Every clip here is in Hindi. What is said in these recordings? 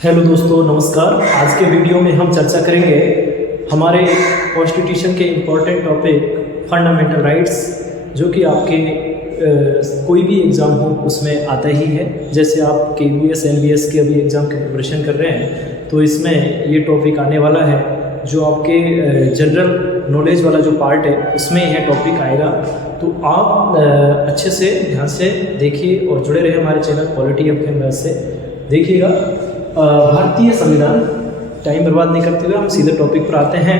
हेलो दोस्तों, नमस्कार। आज के वीडियो में हम चर्चा करेंगे हमारे कॉन्स्टिट्यूशन के इम्पोर्टेंट टॉपिक फंडामेंटल राइट्स, जो कि आपके कोई भी एग्ज़ाम हो उसमें आता ही है। जैसे आप KVS NVS के अभी एग्ज़ाम की प्रिपरेशन कर रहे हैं तो इसमें ये टॉपिक आने वाला है, जो आपके जनरल नॉलेज वाला जो पार्ट है उसमें यह टॉपिक आएगा। तो आप अच्छे से ध्यान से देखिए और जुड़े रहे हमारे चैनल पॉलिटी ऑफ मैथ से। देखिएगा, भारतीय संविधान, टाइम बर्बाद नहीं करते हुए हम सीधे टॉपिक पर आते हैं।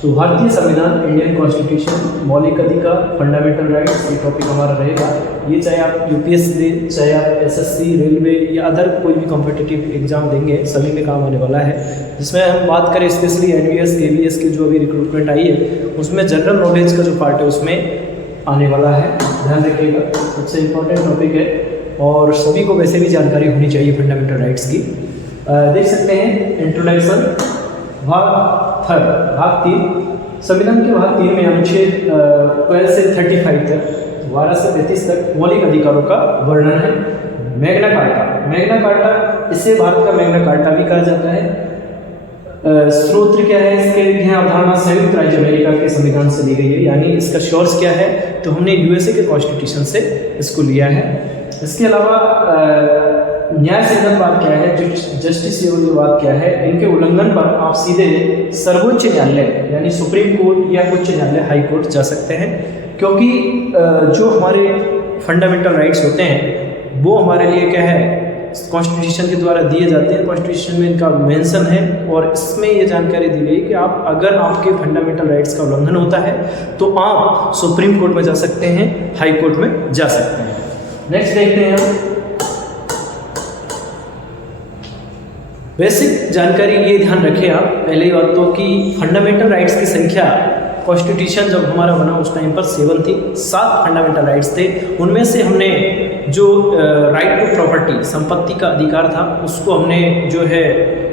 तो भारतीय संविधान, इंडियन कॉन्स्टिट्यूशन, मौलिक अधिकार, फंडामेंटल राइट्स, ये टॉपिक हमारा रहेगा। ये चाहे आप UPSC दें, चाहे आप SSC, रेलवे या अदर कोई भी कॉम्पिटिटिव एग्जाम देंगे, सभी में काम आने वाला है। जिसमें हम बात करें स्पेशली NVS KVS की जो अभी रिक्रूटमेंट आई है, उसमें जनरल नॉलेज का जो पार्ट है उसमें आने वाला है। ध्यान रखिएगा, सबसे इम्पोर्टेंट टॉपिक है और सभी को वैसे भी जानकारी होनी चाहिए फंडामेंटल राइट्स की। देख सकते हैं इंट्रोडक्शन, भाग 3। संविधान के भाग 3 में अनुच्छेद 12 से 35 तक, 12 से 35 तक मौलिक अधिकारों का वर्णन है। मैग्ना कार्टा, इसे भारत का मैग्ना कार्टा भी कहा जाता है। स्रोत क्या है इसके? यह अवधारणा संयुक्त राज्य अमेरिका के संविधान से ली गई है, यानी इसका सोर्स क्या है? तो हमने USA के कॉन्स्टिट्यूशन से इसको लिया है। इसके अलावा न्याय संगत क्या है, जस्टिस बात क्या है? इनके उल्लंघन पर आप सीधे सर्वोच्च न्यायालय यानी सुप्रीम कोर्ट या उच्च न्यायालय हाई कोर्ट जा सकते हैं, क्योंकि जो हमारे फंडामेंटल राइट्स होते हैं वो हमारे लिए क्या है, कॉन्स्टिट्यूशन के द्वारा दिए जाते हैं। कॉन्स्टिट्यूशन में इनका मेंशन है और इसमें ये जानकारी दी गई कि आप अगर आपके फंडामेंटल राइट्स का उल्लंघन होता है तो आप सुप्रीम कोर्ट में जा सकते हैं, हाई कोर्ट में जा सकते हैं। नेक्स्ट देखते हैं हम बेसिक जानकारी। ये ध्यान रखें आप पहले ही बात तो कि फंडामेंटल राइट्स की संख्या, कॉन्स्टिट्यूशन जब हमारा बना उस टाइम पर 7 थी। 7 फंडामेंटल राइट्स थे। उनमें से हमने जो राइट टू प्रॉपर्टी, संपत्ति का अधिकार था, उसको हमने जो है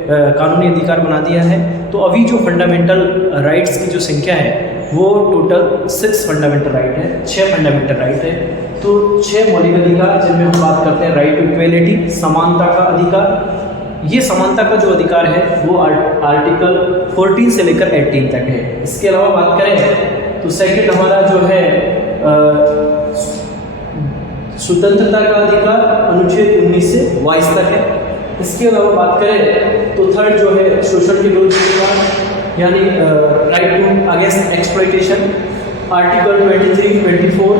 कानूनी अधिकार बना दिया है। तो अभी जो फंडामेंटल राइट्स की जो संख्या है वो टोटल 6 फंडामेंटल राइट है, 6 फंडामेंटल राइट है। तो 6 मौलिक अधिकार, जिनमें हम बात करते हैं राइट टू इक्वेलिटी, समानता का अधिकार। ये समानता का जो अधिकार है वो आर्टिकल 14 से लेकर 18 तक है। इसके अलावा बात करें तो सेकंड हमारा जो है स्वतंत्रता का अधिकार, अनुच्छेद 19 से 22 तक है। इसके अलावा बात करें तो थर्ड जो है शोषण के विरुद्ध अधिकार, यानी right to against exploitation, article 23-24।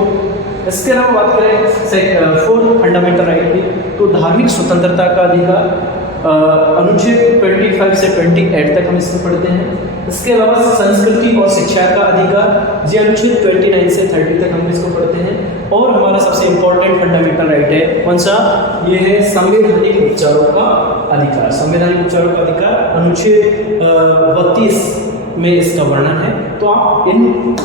इसके अलावा बात करें फोर्थ फंडामेंटल राइट की तो धार्मिक स्वतंत्रता का अधिकार, अनुच्छेद 25 से 28 तक हम इसमें पढ़ते हैं। इसके अलावा संस्कृति और शिक्षा का अधिकार, जी अनुच्छेद 29 से 30 तक हम इसको पढ़ते हैं। और हमारा सबसे इम्पोर्टेंट फंडामेंटल राइट है कौन सा? ये है संवैधानिक उपचारों का अधिकार। संवैधानिक उपचारों का अधिकार अनुच्छेद 32 में इसका वर्णन है। तो आप इन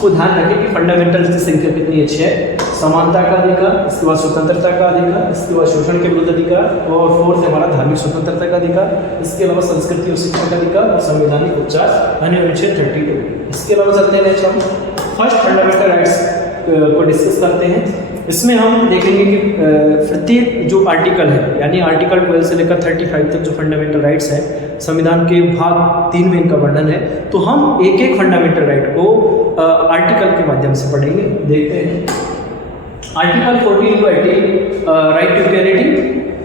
को ध्यान रखें कि फंडामेंटल की संख्या कितनी अच्छी है। समानता का अधिकार, इसके बाद स्वतंत्रता का अधिकार, इसके बाद शोषण के विरुद्ध अधिकार, और फोर्थ हमारा धार्मिक स्वतंत्रता का अधिकार। इसके अलावा संस्कृति और शिक्षा का अधिकार और संवैधानिक उपचार, अनुच्छेद 32। इसके अलावा चलते हैं नेक्स्ट हम फर्स्ट फंडामेंटल राइट्स को डिस्कस करते हैं। इसमें हम देखेंगे कि प्रत्येक जो आर्टिकल है, यानी आर्टिकल 12 से लेकर 35 तक जो फंडामेंटल राइट्स है, संविधान के भाग 3 में इनका वर्णन है। तो हम एक एक फंडामेंटल राइट को आर्टिकल के माध्यम से पढ़ेंगे। देखते हैं article 14 right to equality,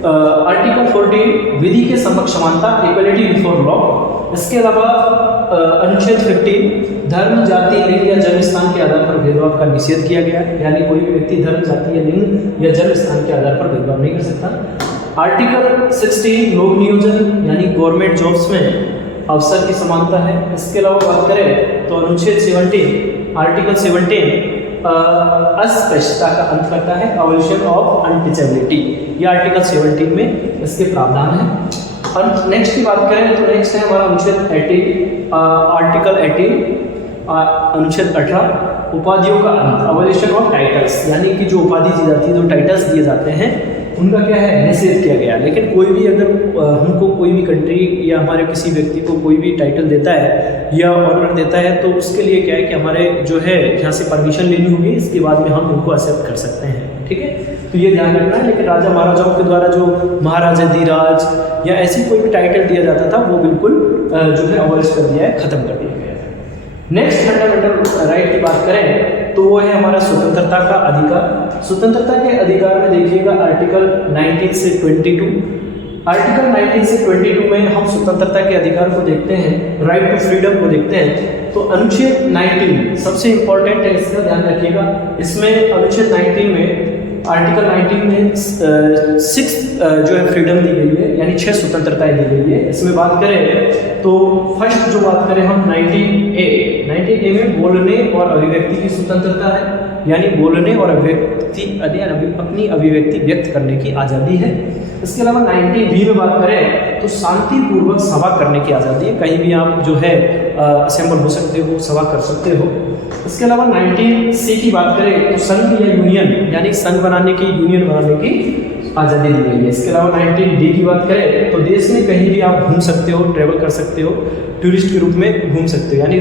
article 14 विधि के समक्ष समानता, इक्वालिटी बिफोर लॉ। इसके अलावा अनुच्छेद 15 धर्म, जाति, लिंग या जन्म स्थान के आधार पर भेदभाव का निषेध किया गया, यानी कोई भी व्यक्ति धर्म, जाति या लिंग या जन्म स्थान के आधार पर भेदभाव नहीं कर सकता। आर्टिकल 16 लोक नियोजन, यानी गवर्नमेंट जॉब्स में अवसर की समानता है। इसके अलावा बात करें तो अनुच्छेद 17, आर्टिकल 17 अस्पष्टता का अंत करता है, अबॉलिशन ऑफ अनटचेबिलिटी। ये आर्टिकल 17 में इसके प्रावधान है। और नेक्स्ट की बात करें तो नेक्स्ट है हमारा अनुच्छेद 18, आर्टिकल 18 अनुच्छेद 18 उपाधियों का अंत, अबॉलिशन ऑफ टाइटल्स, यानी कि जो उपाधि दी जाती है, जो टाइटल्स दिए जाते हैं, उनका क्या है, निषेध किया गया। लेकिन कोई भी अगर हमको कोई भी कंट्री या हमारे किसी व्यक्ति को कोई भी टाइटल देता है या ऑनर देता है तो उसके लिए क्या है कि हमारे जो है यहाँ से परमिशन लेनी होगी, इसके बाद में हम उनको एक्सेप्ट कर सकते हैं। ठीक है। तो ये ध्यान रखना है। लेकिन राजा महाराजाओं के द्वारा जो महाराजा धीराज या ऐसी कोई भी टाइटल दिया जाता था वो बिल्कुल जो है अबॉलिश कर दिया है, खत्म कर दिया गया है। नेक्स्ट फंडामेंटल राइट की बात करें तो वो है हमारा स्वतंत्रता का अधिकार। स्वतंत्रता के अधिकार में देखिएगा आर्टिकल 19 से 22। आर्टिकल 19 से 22 में हम स्वतंत्रता के अधिकार को देखते हैं, राइट टू फ्रीडम को देखते हैं। तो अनुच्छेद 19 सबसे इंपॉर्टेंट है, इसका ध्यान रखिएगा। इसमें अनुच्छेद 19 में आर्टिकल 19 में 6 जो है फ्रीडम दी गई है, यानी 6 स्वतंत्रताएं दी गई है। इसमें बात करें तो फर्स्ट जो बात करें हम 19A में बोलने और अभिव्यक्ति की स्वतंत्रता है, यानी बोलने और अपनी अभिव्यक्ति व्यक्त करने की आज़ादी है। इसके अलावा 19B में बात करें तो शांतिपूर्वक सभा करने की आज़ादी है, कहीं भी आप जो है असेंबल हो सकते हो, सभा कर सकते हो। इसके अलावा 19C की बात करें तो संघ या यूनियन, यानी संघ बनाने की, यूनियन बनाने की आज़ादी दी गई है। इसके अलावा 19D की बात करें तो देश में कहीं भी आप घूम सकते हो, ट्रेवल कर सकते हो, टूरिस्ट के रूप में घूम सकते हो, यानी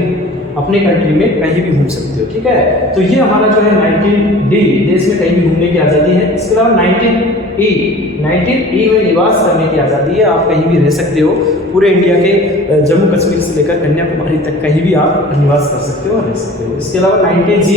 अपने कंट्री में कहीं भी घूम सकते हो, ठीक है। तो ये हमारा जो है 19D, देश में कहीं भी घूमने की आज़ादी है। इसके अलावा 19E में निवास करने की आज़ादी है, आप कहीं भी रह सकते हो, पूरे इंडिया के जम्मू कश्मीर से लेकर कन्याकुमारी तक कहीं भी आप निवास कर सकते हो और रह सकते हो। इसके अलावा 19G,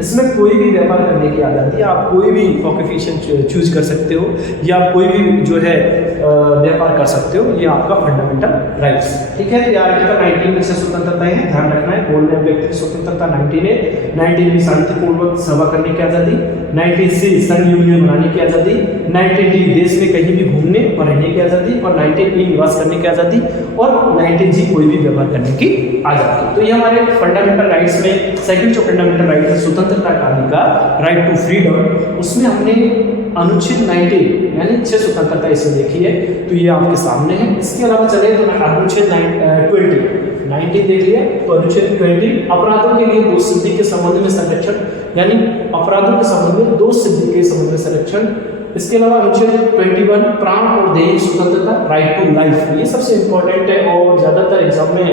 इसमें कोई भी व्यापार करने की आज़ादी है, आप कोई भी ऑक्यूपेशन चूज कर सकते हो या आप कोई भी जो है व्यापार कर सकते हो, ये आपका फंडामेंटल राइट्स, ठीक है। ये आर्टिकल 19 में से स्वतंत्रताएं हैं, ध्यान रखना है। बोलने व्यक्ति की स्वतंत्रता 19A, 19B शांतिपूर्वक सभा करने की आज़ादी, 19C संघ यूनियन बनाने की आज़ादी, 19D देश में कहीं भी घूमने और रहने की आज़ादी, और 19E निवास करने की आज़ादी, और 19G कोई भी व्यवहार करने की आज़ादी। तो ये हमारे फंडामेंटल राइट्स में सेकंड जो फंडामेंटल राइट है स्वतंत्रता का अधिकार, राइट टू फ्रीडम, उसमें हमने अनुच्छेद 19 यानी 6 स्वतंत्रता इसमें देखी है, तो ये आपके सामने है। इसके अलावा चले तो अनुच्छेद 19 देख लिया, तो अनुच्छेद 20 अपराधों के लिए 2 सिद्धि के संबंध में संरक्षण, यानी अपराधों के संबंध में 2 सिद्धि के संबंध में संरक्षण। इसके अलावा अनुच्छेद 21 प्राण और देह स्वतंत्रता, राइट टू लाइफ, ये सबसे इंपॉर्टेंट है और ज़्यादातर एग्जाम में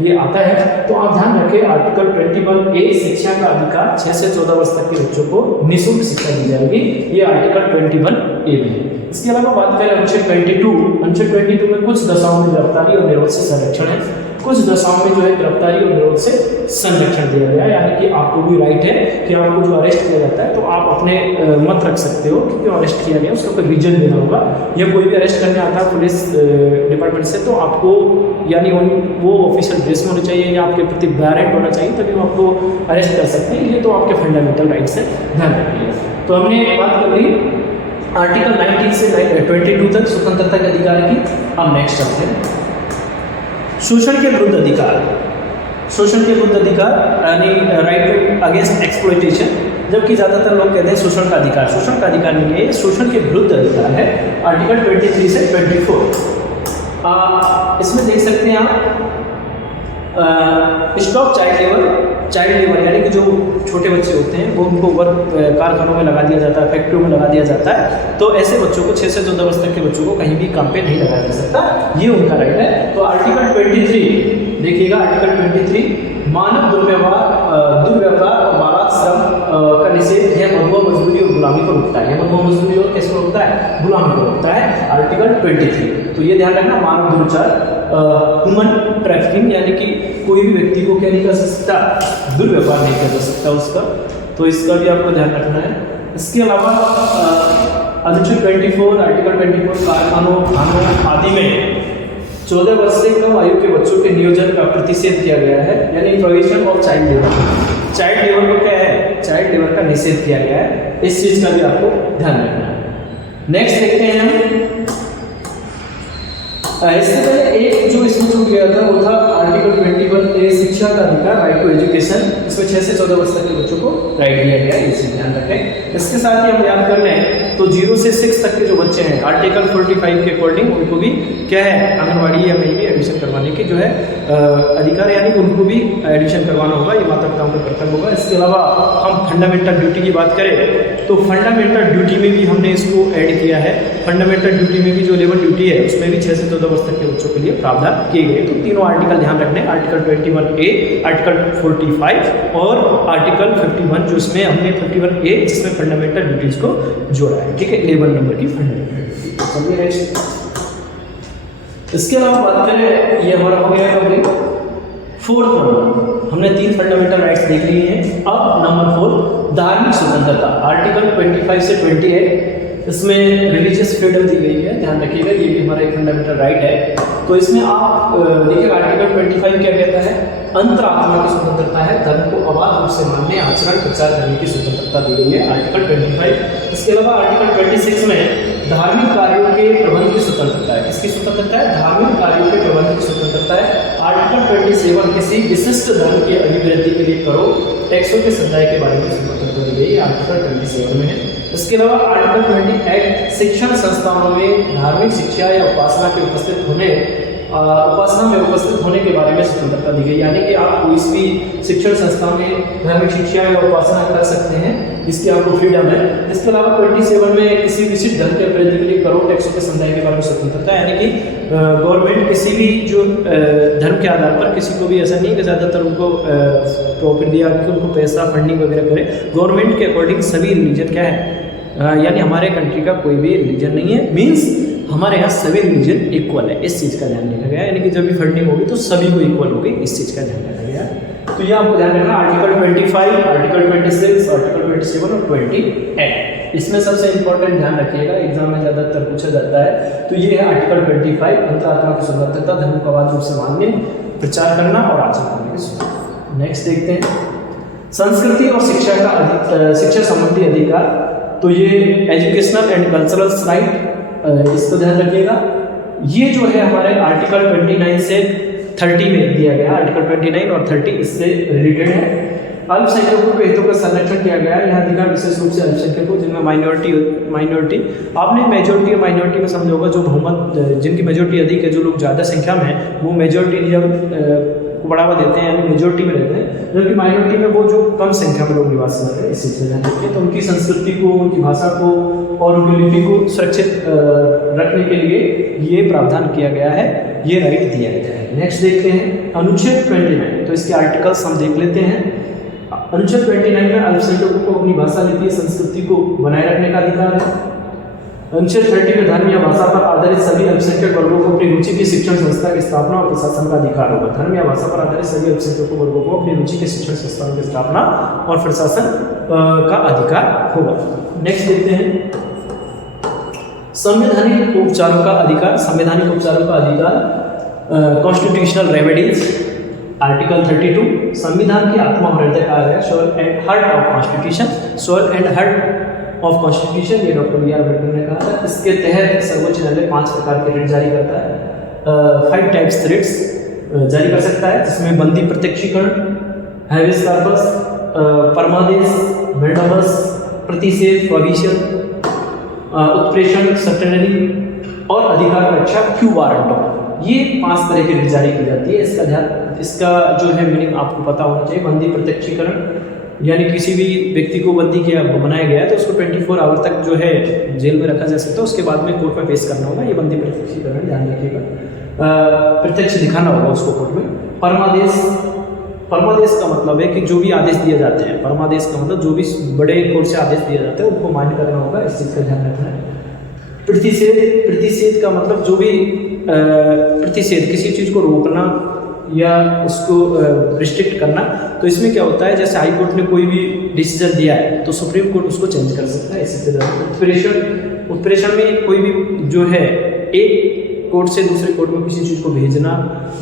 ये आता है, तो आप ध्यान रखें। आर्टिकल 21A शिक्षा का अधिकार, 6 से 14 वर्ष तक के बच्चों को निःशुल्क शिक्षा दी जाएगी, ये आर्टिकल 21A में है। इसके अलावा बात करें अनुच्छेद 22 में कुछ दशाओं में गिरफ्तारी और निरोध से संरक्षण है, कुछ दशाओं में जो है गिरफ्तारी और निरोध से संरक्षण दिया गया है, यानी कि आपको भी राइट है कि आपको जो अरेस्ट किया जाता है तो आप अपने मत रख सकते हो कि क्यों अरेस्ट किया गया, उसका कोई रीजन देना होगा। या कोई भी अरेस्ट करने आता है पुलिस डिपार्टमेंट से, तो आपको यानी वो ऑफिशियल ड्रेस में होना चाहिए या आपके प्रति वारंट होना चाहिए, तभी वो आपको अरेस्ट कर सकते हैं। ये तो आपके फंडामेंटल राइट्स है, ध्यान रखिए। तो हमने बात कर ली आर्टिकल 19 से 22 तक स्वतंत्रता के अधिकार की। अब नेक्स्ट आते हैं शोषण के विरुद्ध अधिकार। शोषण के विरुद्ध अधिकार यानी राइट टू अगेंस्ट एक्सप्लॉयटेशन, जबकि ज़्यादातर लोग कहते हैं शोषण का अधिकार। शोषण का अधिकार नहीं है, शोषण के विरुद्ध अधिकार है। आर्टिकल 23 से 24 इसमें देख सकते हैं आप स्टॉप चाइल्ड लेबर यानी कि जो छोटे बच्चे होते हैं वो उनको वर्क कारखानों में लगा दिया जाता है, फैक्ट्रियों में लगा दिया जाता है। तो ऐसे बच्चों को 6 से 14 वर्ष तक के बच्चों को कहीं भी काम पे नहीं लगाया जा सकता, ये उनका राइट है। तो आर्टिकल 23 देखिएगा, आर्टिकल 23 मानव दुर्व्यवहार और बालात श्रम का निषेध, यह मधुआ मजदूरी और गुलामी को रोकता है। यह मधुआ मजदूरी और किसको रोकता है? गुलामी को रोकता है, आर्टिकल 23। तो ये ध्यान रखना, मानव दुराचार ह्यूमन ट्रैफिकिंग यानी कि कोई भी व्यक्ति को क्या नहीं कर सकता, दुर्व्यवहार नहीं कर सकता उसका, तो इसका भी आपको ध्यान रखना है। इसके अलावा अनुच्छेद 24 आर्टिकल 24 कारखानों थानों आदि में 14 वर्ष से कम आयु के बच्चों के नियोजन का प्रतिषेध किया गया है, यानी prohibition of child labour. Child labour को क्या है? चाइल्ड लेबर का निषेध किया गया है, इस चीज का भी आपको ध्यान रखना है। नेक्स्ट देखते हैं हम, इससे पहले एक जो इसमें छूट गया था वो था आर्टिकल 21A शिक्षा का अधिकार, राइट टू एजुकेशन। इसमें 6 से 14 वर्ष तक के बच्चों को राइट दिया गया है, इसे ध्यान रखें। इसके साथ ही हम याद कर लें तो 0 से 6 तक के जो बच्चे हैं आर्टिकल 45 के अकॉर्डिंग उनको भी क्या है, आंगनबाड़ी या कहीं भी एडमिशन करवाने की जो है अधिकार, यानी उनको भी एडमिशन करवाना होगा, ये माता पिताओं का कर्तव्य होगा। इसके अलावा हम फंडामेंटल ड्यूटी की बात करें तो फंडामेंटल ड्यूटी में भी हमने इसको ऐड किया है। फंडामेंटल ड्यूटी में भी जो लेबर ड्यूटी है उसमें भी 6 से 14 अवस्था के बच्चों के लिए प्रावधान किए गए। तो तीनों आर्टिकल ध्यान रखने, आर्टिकल 21A, आर्टिकल 45 और आर्टिकल 51, जो इसमें हमने 51A जिसमें फंडामेंटल ड्यूटीज को जोड़ा है, ठीक है, 11 नंबर की फंडामेंटल। चलिए नेक्स्ट, इसके अलावा बात करें, ये हमारा हो गया कंप्लीट। फोर्थ नंबर, हमने 3 फंडामेंटल राइट्स देख लिए हैं। अब नंबर 4, धार्मिक स्वतंत्रता, आर्टिकल 25 से 28, इसमें रिलीजियस फ्रीडम दी गई है, ध्यान रखिएगा, ये भी हमारा एक फंडामेंटल राइट है। तो इसमें आप देखिए आर्टिकल 25 क्या कहता है, अंतरात्मा की स्वतंत्रता है, धर्म को अबाध रूप से मानने, आचरण, प्रचार करने की स्वतंत्रता दी गई है, आर्टिकल 25। इसके अलावा आर्टिकल 26 में धार्मिक कार्यों के प्रबंध की स्वतंत्रता है। किसकी स्वतंत्रता है? धार्मिक कार्यों के प्रबंध की स्वतंत्रता है। आर्टिकल 27 किसी विशिष्ट धर्म की अभिवृद्धि के लिए करो टैक्सों के संदाय के बारे में स्वतंत्रता दी गई है, आर्टिकल 27 में है। इसके अलावा आर्टिकल 28 शिक्षण संस्थानों में धार्मिक शिक्षा या उपासना में उपस्थित होने के बारे में स्वतंत्रता दी गई, यानी कि आप कोई भी शिक्षण संस्था में धार्मिक शिक्षा या उपासना कर सकते हैं, इसकी आपको फ्रीडम है। इसके अलावा 27 में किसी विशिष्ट धर्म के अभिवृद्धि के लिए करो टैक्सों के संदाय के बारे में स्वतंत्रता, यानी कि गवर्नमेंट किसी भी जो धर्म के आधार पर किसी को भी ऐसा नहीं कि ज़्यादातर उनको प्रॉफिट दिया कि उनको पैसा फंडिंग वगैरह करे। गवर्नमेंट के अकॉर्डिंग सभी रिलीजन क्या है, यानी हमारे कंट्री का कोई भी रिलीजन नहीं है, मीन्स हमारे यहाँ सभी रिलीजन इक्वल है, इस चीज़ का ध्यान रखा गया, यानी कि जब भी फंडिंग होगी तो सभी को इक्वल होगी, इस चीज़ का ध्यान रखा गया। तो ये आपको ध्यान रखना, आर्टिकल 25, आर्टिकल 26, आर्टिकल 27 और 28, इसमें सबसे इंपॉर्टेंट ध्यान रखिएगा, एग्जाम में ज़्यादातर पूछा जाता है। तो ये है आर्टिकल 25, अंतरात्मा की स्वतंत्रता, धर्म को अबाध रूप से मानने, प्रचार करना और आचरण करने की स्वतंत्रता। नेक्स्ट देखते हैं, संस्कृति और शिक्षा संबंधी अधिकार। तो ये एजुकेशनल एंड कल्चरल राइट, इसको ध्यान रखिएगा। ये जो है हमारे आर्टिकल 29 से 30 में दिया गया, आर्टिकल 29 और 30 इससे रिलेटेड है। अल्पसंख्यकों के हितों का संरक्षण किया गया है। यह अधिकार विशेष रूप से अल्पसंख्यकों जिनमें माइनॉरिटी, आपने मेजोरिटी और माइनॉरिटी में समझा होगा, जो बहुमत जिनकी मेजोरिटी अधिक है, जो लोग ज़्यादा संख्या में है, वो मेजोरिटी को बढ़ावा देते हैं, यानी मेजोरिटी में रहते हैं, जबकि माइनॉरिटी में वो जो कम संख्या में लोग निवास करते हैं, इसी से ध्यान रखिए। तो उनकी संस्कृति को, उनकी भाषा को और उनकी लिपि को सुरक्षित रखने के लिए ये प्रावधान किया गया है, ये राइट दिया गया है। नेक्स्ट देखते हैं अनुच्छेद 29, तो इसके आर्टिकल्स हम देख लेते हैं। अनुच्छेद 29 में अल्पसंख्यकों को अपनी भाषा, लिपि, संस्कृति को बनाए रखने का अधिकार है। अनुच्छेद 30 में धर्म या भाषा पर आधारित सभी अल्पसंख्यक वर्गों को अपनी रुचि की शिक्षण संस्था की स्थापना और प्रशासन का अधिकार होगा। धर्म या भाषा पर आधारित सभी अल्पसंख्यक वर्गों को अपनी रुचि के शिक्षण संस्थानों की स्थापना और प्रशासन का अधिकार होगा। नेक्स्ट देखते हैं संवैधानिक उपचारों का अधिकार। संवैधानिक उपचारों का अधिकार, कॉन्स्टिट्यूशनल रेमेडीज, आर्टिकल 32, संविधान की आत्मा और हृदय कहा गया, soul and heart of constitution, soul and heart of constitution, ये डॉक्टर बी आर अम्बेडकर ने कहा था। इसके तहत सर्वोच्च न्यायालय 5 प्रकार के रिट जारी करता है, 5 टाइप्स रिट्स जारी कर सकता है, जिसमें बंदी प्रत्यक्षीकरण, हैवियस कॉर्पस, परमादेश, मेंडामस, प्रतिषेध, प्रोविजन, उत्प्रेषण, सटेनरी और अधिकार रक्षा, क्यू वारंटो, ये 5 तरह की रिट जारी की जाती है। इसका जो है मीनिंग आपको पता होना चाहिए। बंदी प्रत्यक्षीकरण, यानी किसी भी व्यक्ति को बंदी किया बनाया गया है तो उसको 24 आवर तक जो है जेल में रखा जा सकता है, उसके बाद में कोर्ट में पेश करना होगा, ये बंदी प्रत्यक्षीकरण, ध्यान रखिएगा, प्रत्यक्ष दिखाना होगा उसको कोर्ट में। परमादेश का मतलब है कि जो भी आदेश दिए जाते हैं, परमादेश का मतलब जो भी बड़े कोर्ट से आदेश दिए जाते हैं उनको मान्य करना होगा, इस चीज़ का ध्यान रखना है। प्रतिषेध का मतलब जो भी प्रतिषेध, किसी चीज़ को रोकना या उसको रिस्ट्रिक्ट करना। तो इसमें क्या होता है, जैसे हाई कोर्ट ने कोई भी डिसीजन दिया है तो सुप्रीम कोर्ट उसको चेंज कर सकता है, इसी तरह उत्प्रेषण में कोई भी जो है एक कोर्ट से दूसरे कोर्ट में किसी चीज़ को भेजना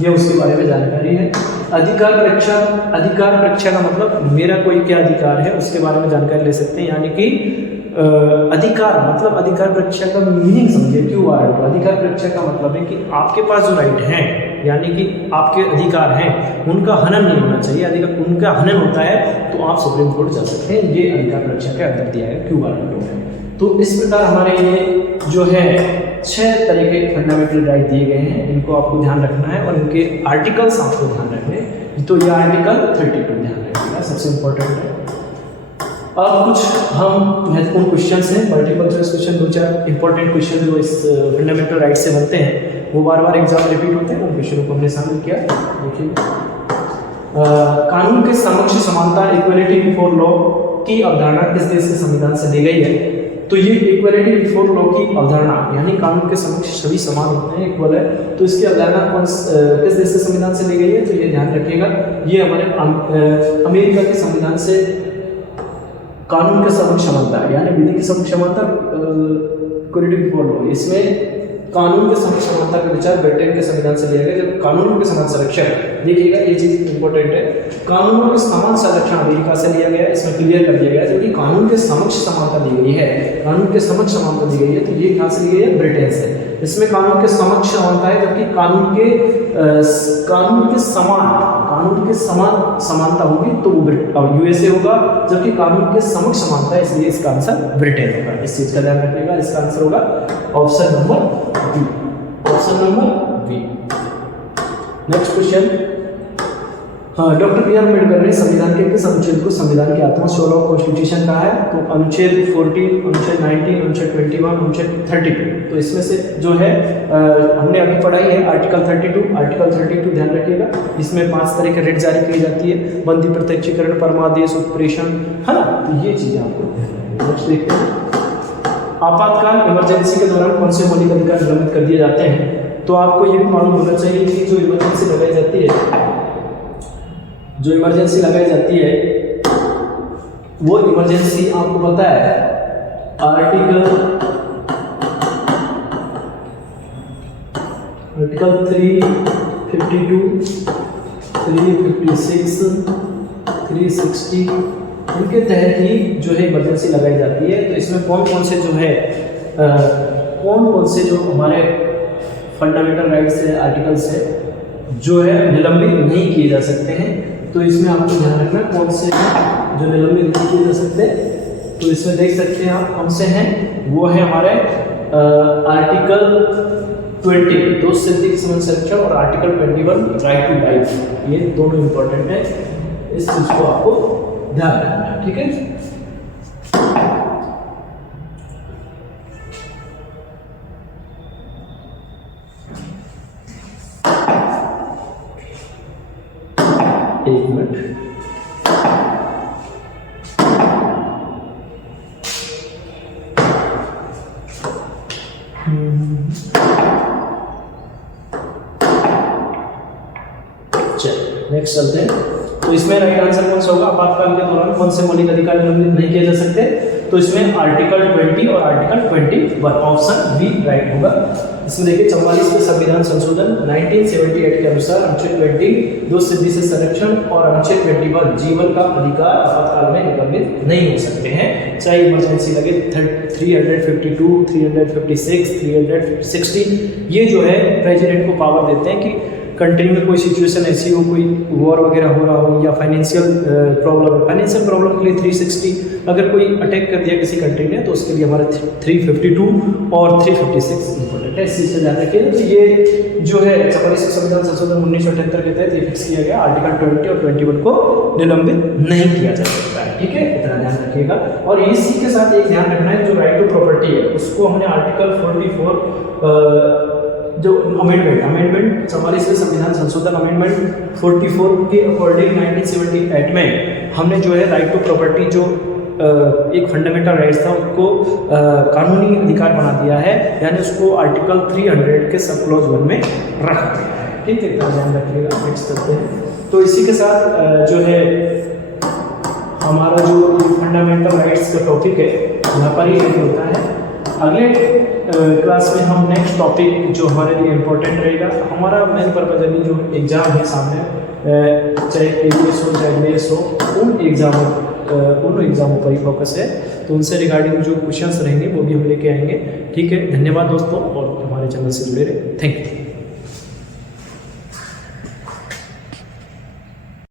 या उसके बारे में जानकारी है। अधिकार परीक्षा का मतलब मेरा कोई क्या अधिकार है उसके बारे में जानकारी ले सकते हैं, यानी कि अधिकार परीक्षा का मीनिंग समझिए, क्यों आ रहा है। अधिकार परीक्षा का मतलब है कि आपके पास जो राइट हैं, यानी कि आपके अधिकार हैं, उनका हनन नहीं होना चाहिए। अधिकार उनका हनन होता है तो आप सुप्रीम कोर्ट जा सकते हैं, ये अधिकार परीक्षा के अंदर दिया है, क्यों वारंट है। तो इस प्रकार हमारे ये जो है 6 तरह के फंडामेंटल राइट दिए गए हैं, इनको आपको ध्यान रखना है और इनके आर्टिकल्स आपको ध्यान रखने हैं। तो ये आर्टिकल 32 ध्यान रखिएगा, सबसे इम्पोर्टेंट है। अब कुछ हम महत्वपूर्ण क्वेश्चंस हैं, मल्टीपल चॉइस क्वेश्चन, दो चार इंपॉर्टेंट क्वेश्चन जो इस फंडामेंटल राइट से बनते हैं, वो बार बार एग्जाम रिपीट होते हैं, उन क्वेश्चनों को हमने शामिल किया। देखिए, कानून के समक्ष समानता, इक्वलिटी बिफोर लॉ की अवधारणा किस देश के संविधान से ली गई है? तो ये इक्वलिटी बिफोर लॉ की अवधारणा, यानी कानून के समक्ष सभी समान होते हैं, इक्वल है, तो इसकी अवधारणा किस देश के संविधान से ली गई है? तो ये ध्यान रखिएगा, ये हमारे अमेरिका के संविधान से कानून के समक्ष समानता, यानी विधि की समक्ष समानता, इक्वलिटी बिफोर लॉ, इसमें कानून के समक्ष समानता का विचार ब्रिटेन के संविधान से लिया गया। जब कानूनों के समान संरक्षण, देखिएगा ये चीज इंपॉर्टेंट है, कानूनों के समान संरक्षण अमेरिका से लिया गया, इसमें क्लियर कर दिया गया क्योंकि कानून के समक्ष समानता दी गई है, कानून के समक्ष समानता दी गई है, तो ये कहाँ से ली गई है? ब्रिटेन से। इसमें कानून के समक्ष समानता है, जबकि कानून के समान समानता होगी तो वो यूएसए होगा, जबकि कानून के समक्ष समानता है, इसलिए इसका आंसर ब्रिटेन होगा। इस चीज का ध्यान रखिएगा, इसका आंसर होगा option number B, option number B. Next question, हाँ, डॉक्टर बी आर अम्बेडकर ने संविधान के किस अनुच्छेद को संविधान की आत्मा, सोल ऑफ कॉन्स्टिट्यूशन कहा है? तो अनुच्छेद 14, अनुच्छेद 19, अनुच्छेद 21, अनुच्छेद 32। तो इसमें से जो है हमने अभी पढ़ाई है आर्टिकल 32। आर्टिकल 32 ध्यान रखिएगा, इसमें 5 तरह के रेट जारी की जाती है, बंदी, प्रत्यक्षीकरण, परमादेश, उत्प्रेषण, है ना, तो ये चीजें आपको नेक्स्ट देखते हैं। आपातकाल, इमरजेंसी के दौरान कौन से मौलिक अधिकार निलंबित कर दिए जाते हैं? तो आपको ये भी मालूम होना चाहिए कि जो इमरजेंसी लगाई जाती है, वो इमरजेंसी आपको पता है आर्टिकल 352, 356, 360 इनके तहत ही जो है इमरजेंसी लगाई जाती है। तो इसमें कौन कौन से जो हमारे फंडामेंटल राइट्स है, आर्टिकल्स है, जो है निलंबित नहीं किए जा सकते हैं। तो इसमें आपको ध्यान रखना कौन से जो निलंबित नहीं किए जा सकते, तो इसमें देख सकते हैं आप कौन से हैं, वो है हमारे आर्टिकल 20 दोष सिद्धि के संबंध संरक्षण और आर्टिकल 21 राइट टू लाइफ, ये दोनों इंपॉर्टेंट है, इस चीज को आपको ध्यान रखना है, ठीक है। एक मिनट, नेक्स्ट चलते हैं। तो इसमें राइट आंसर कौन सा होगा? आपातकाल के दौरान कौन से मौलिक अधिकार निलंबित नहीं किए जा सकते? तो इसमें आर्टिकल 20 और आर्टिकल 21, ऑप्शन बी राइट होगा। इसमें देखिए 44 के संविधान संशोधन 1978 के अनुसार अनुच्छेद 20 दोष सिद्धि से संरक्षण और अनुच्छेद 21 जीवन का अधिकार आपातकाल में निलंबित नहीं हो सकते हैं, चाहे इमरजेंसी लगे। 352, 356, 360 ये जो है प्रेसिडेंट को पावर देते हैं कि कंट्री में कोई सिचुएशन ऐसी हो, कोई वॉर वगैरह हो रहा हो या फाइनेंशियल प्रॉब्लम के लिए 360, अगर कोई अटैक कर दिया किसी कंट्री ने तो उसके लिए हमारे 352 और 356 इंपॉर्टेंट है, इस चीज़ से ध्यान रखिए। तो ये जो है 44 संविधान संशोधन 1978 के तहत ये फिक्स किया गया, आर्टिकल 20 और 21 को निलंबित नहीं किया जा सकता है, ठीक है, इतना ध्यान रखिएगा। और इसी के साथ एक ध्यान रखना है, जो राइट टू प्रॉपर्टी है उसको हमने आर्टिकल 44 जो अमेंडमेंट 44 के संविधान संशोधन अमेंडमेंट 44 के अकॉर्डिंग 1978 में हमने जो है राइट टू प्रॉपर्टी जो एक फंडामेंटल राइट्स था उसको कानूनी अधिकार बना दिया है, यानी उसको आर्टिकल 300 के सब क्लॉज 1 में रखा गया है, ठीक है, इतना ध्यान रखिएगा। नेक्स्ट करते हैं। तो इसी के साथ जो है हमारा जो फंडामेंटल राइट्स का टॉपिक है यहाँ पर ही होता है। अगले क्लास में हम नेक्स्ट टॉपिक जो हमारे लिए इम्पोर्टेंट रहेगा, हमारा मेन पर्पज अभी जो एग्ज़ाम है सामने, चाहे ABS हो चाहे BS हो, उन एग्ज़ामों पर ही फोकस है, तो उनसे रिगार्डिंग जो क्वेश्चंस रहेंगे वो भी हम लेके आएंगे, ठीक है। धन्यवाद दोस्तों, और हमारे चैनल से जुड़े रहे, थैंक यू।